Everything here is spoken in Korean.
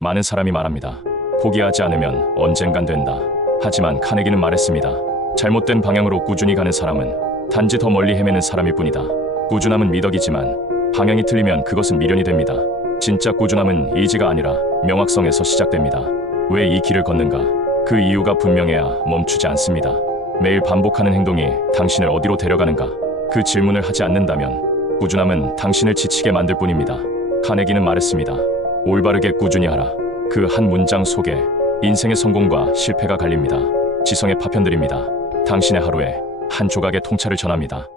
많은 사람이 말합니다. 포기하지 않으면 언젠간 된다. 하지만 카네기는 말했습니다. 잘못된 방향으로 꾸준히 가는 사람은 단지 더 멀리 헤매는 사람일 뿐이다. 꾸준함은 미덕이지만 방향이 틀리면 그것은 미련이 됩니다. 진짜 꾸준함은 의지가 아니라 명확성에서 시작됩니다. 왜 이 길을 걷는가? 그 이유가 분명해야 멈추지 않습니다. 매일 반복하는 행동이 당신을 어디로 데려가는가? 그 질문을 하지 않는다면 꾸준함은 당신을 지치게 만들 뿐입니다. 카네기는 말했습니다. 올바르게 꾸준히 하라. 그 한 문장 속에 인생의 성공과 실패가 갈립니다. 지성의 파편들입니다. 당신의 하루에 한 조각의 통찰을 전합니다.